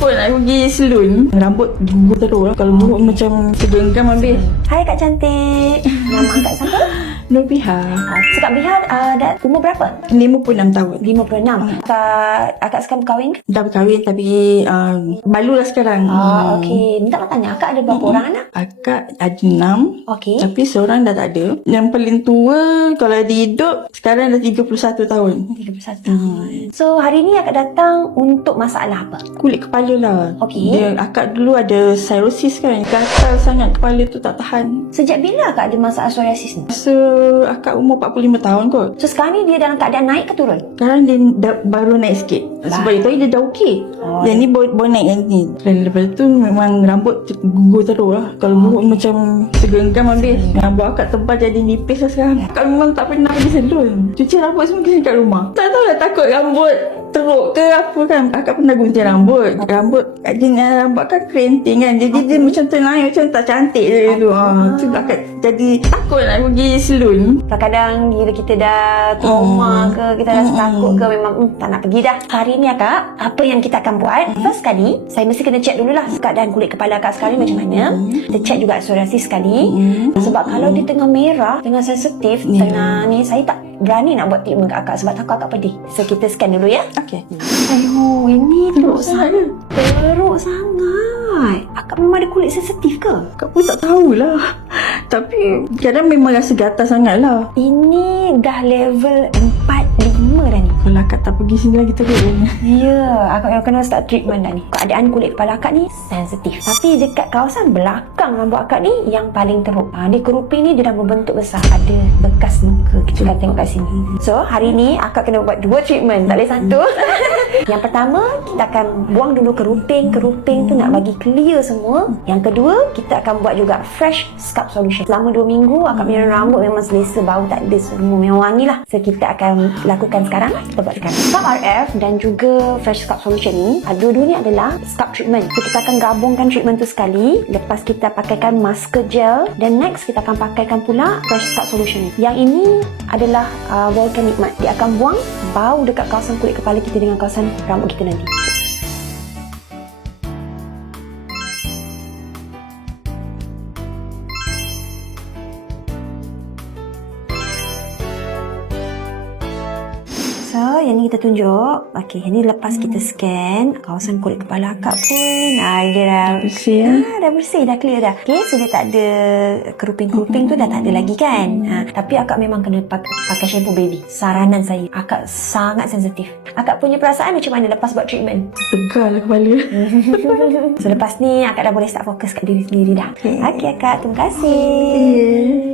Takut nak pergi salon. Rambut gugur terus lah. Kalau buruk macam segenggam habis. Hai Kak Cantik. Nama Kak siapa? Nur Piha. Kak Bihan dah umur berapa? 56 tahun. 56. Akak sekarang berkahwin ke? Dah berkahwin tapi baru lah sekarang. Okey. Minta nak tanya, akak ada berapa orang anak? Akak ada 6. Okey. Tapi seorang dah tak ada. Yang paling tua kalau dia hidup sekarang dah 31 tahun. 31 tahun. So hari ni akak datang untuk masalah apa? Kulit kepala lah. Okey. Akak dulu ada cirrhosis kan. Gatal sangat kepala tu tak tahan. Sejak bila akak ada masalah psoriasis ni? Masa akak umur 45 tahun kot. So sekarang ni dia dalam keadaan naik ke turun? Sekarang dia baru naik sikit. Sebab itu dia dah okey. Yang ni baru naik yang ni. Dan lepas tu memang rambut gugur terus lah. Kalau buruk macam segenggam habis. Rambut akak tebal jadi nipis lah sekarang. Akak memang tak pernah pergi salon. Cuci rambut semua kat rumah. Tak tahu lah takut rambut teruk ke apa kan. Akak pernah gunting rambut. Rambut akak kerinting kan. Jadi dia macam ternaik macam tak cantik je dulu. Tu akak jadi takut nak pergi salon. Kadang-kadang bila kita dah trauma ke, kita rasa takut ke, memang tak nak pergi dah. Hari ni akak, apa yang kita akan buat? First kali, saya mesti kena check dululah keadaan kulit kepala akak sekarang ni macam mana. Kita check juga psoriasis sekali. Sebab kalau dia tengah merah, tengah sensitif, tengah ni, saya tak berani nak buat treatment kat akak sebab takut akak pedih. So kita scan dulu ya. Okey. Ayo, ini teruk sangat. Teruk sangat. Akak memang ada kulit sensitif ke? Akak pun tak tahulah. Tapi kadang memang rasa gatal sangat lah. Ini dah level 4-5 dah ni. Kalau akak tak pergi sini lagi teruk. Ya, akak kena start treatment dah ni. Keadaan kulit kepala akak ni sensitif. Tapi dekat kawasan belakang rambut akak ni yang paling teruk. Dia keruping ni dia dah berbentuk besar. Ada bekas luka. Kita akan tengok kat sini. So, hari ni akak kena buat 2 treatment. Tak boleh satu. Yang pertama, kita akan buang dulu keruping. Keruping tu nak bagi clear semua. Yang kedua, kita akan buat juga fresh scalp solution. Selama 2 minggu, akak punya rambut memang selesa. Bau tak ada. Semua memang wangi lah. So, kita akan lakukan sekarang. Kita buat sekarang. Scalp RF dan juga fresh scalp solution ni, dua-dua ni adalah scalp treatment. So, kita akan gabungkan treatment tu sekali. Lepas kita pakaikan masker gel. Dan next, kita akan pakaikan pula fresh scalp solution ni. Yang ini adalah volcanic mud. Dia akan buang bau dekat kawasan kulit kepala kita dengan kawasan rambut kita nanti. So, yang ni kita tunjuk. Okey, yang ni lepas kita scan kawasan kulit kepala akak pun dia dah bersih. Dah bersih, dah clear dah. Okey, so dia tak ada keruping-keruping tu dah tak ada lagi kan. Tapi akak memang kena pakai shampoo baby. Saranan saya, akak sangat sensitif. Akak punya perasaan macam mana lepas buat treatment? Tegar lah kepala. So, lepas ni akak dah boleh start fokus kat diri sendiri dah. Okey, akak, terima kasih. Yeah.